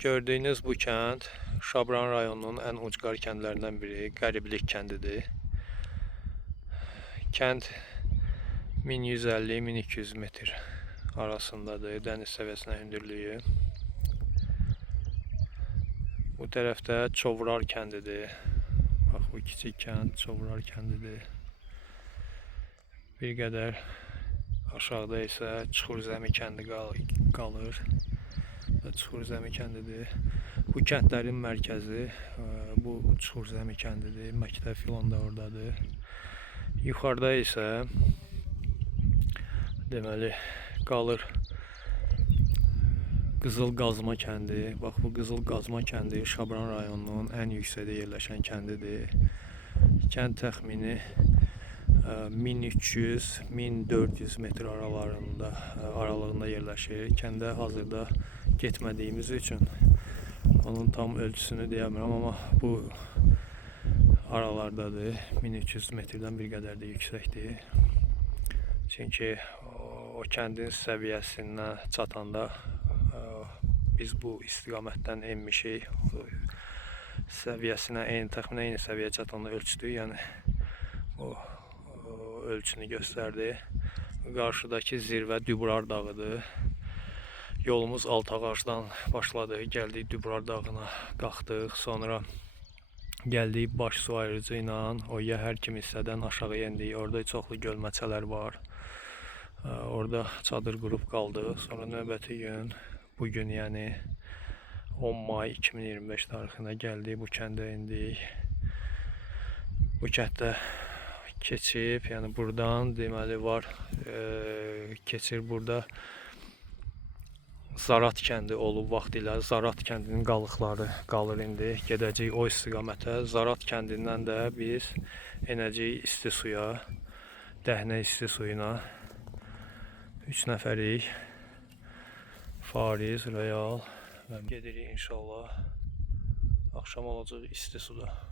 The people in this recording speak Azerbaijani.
Gördüyünüz bu kənd Şabran rayonunun ən ucqar kəndlərindən biri, Qəriblik kəndidir. Kənd 1150-1200 metr arasındadır, dəniz səviyyəsinə hündürlüyü. Bu tərəfdə Çovrar kəndidir. Bax, bu kiçik kənd Çovrar kəndidir. Bir qədər aşağıda isə Çuxurzəmi kəndi qalır. Çuxurzəmi kəndidir. Bu kəndlərin mərkəzi bu Çuxurzəmi kəndidir. Məktəb filan da oradadır. Yuxarıda isə deməli qalır Qızıl Qazma kəndi. Bax, bu Qızıl Qazma kəndi Şabran rayonunun ən yüksəkdə yerləşən kəndidir. Kənd təxmini 1300-1400 metr aralığında yerləşir. Kəndə hazırda getmədiyimiz üçün onun tam ölçüsünü deyəmirəm, amma bu aralardadır. 1300 metrdən bir qədər də yüksəkdir. Çünki o kəndin səviyyəsinə çatanda biz bu istiqamətdən enmişik. Səviyyəsinə təxminən eyni səviyyəyə çatanda ölçdük. Yəni o ölçünü göstərdi. Qarşıdakı zirvə Dübrar dağıdır. Yolumuz Altağacdan başladı. Gəldik Dübrar dağına qalxdıq. Sonra gəldik baş su ayırıcı ilə o yəhər kimi hissədən aşağı endik. Orada çoxlu gölməçələr var. Orada çadır qurub qaldıq. Sonra növbəti gün, bugün yəni 10 may 2025 tarixində gəldik. Bu kəndə endik. Bu kənddə keçib, yəni buradan deməli var, keçir burada Zarat kəndi olub vaxtilə. Zarat kəndinin qalıqları qalır indi. Gedəcəyik o istiqamətə. Zarat kəndindən də biz enəcəyik isti suya, Dəhnə isti suyuna. 3 nəfərik. Fariz, Real və gedirik inşallah. Axşam olacaq isti suda.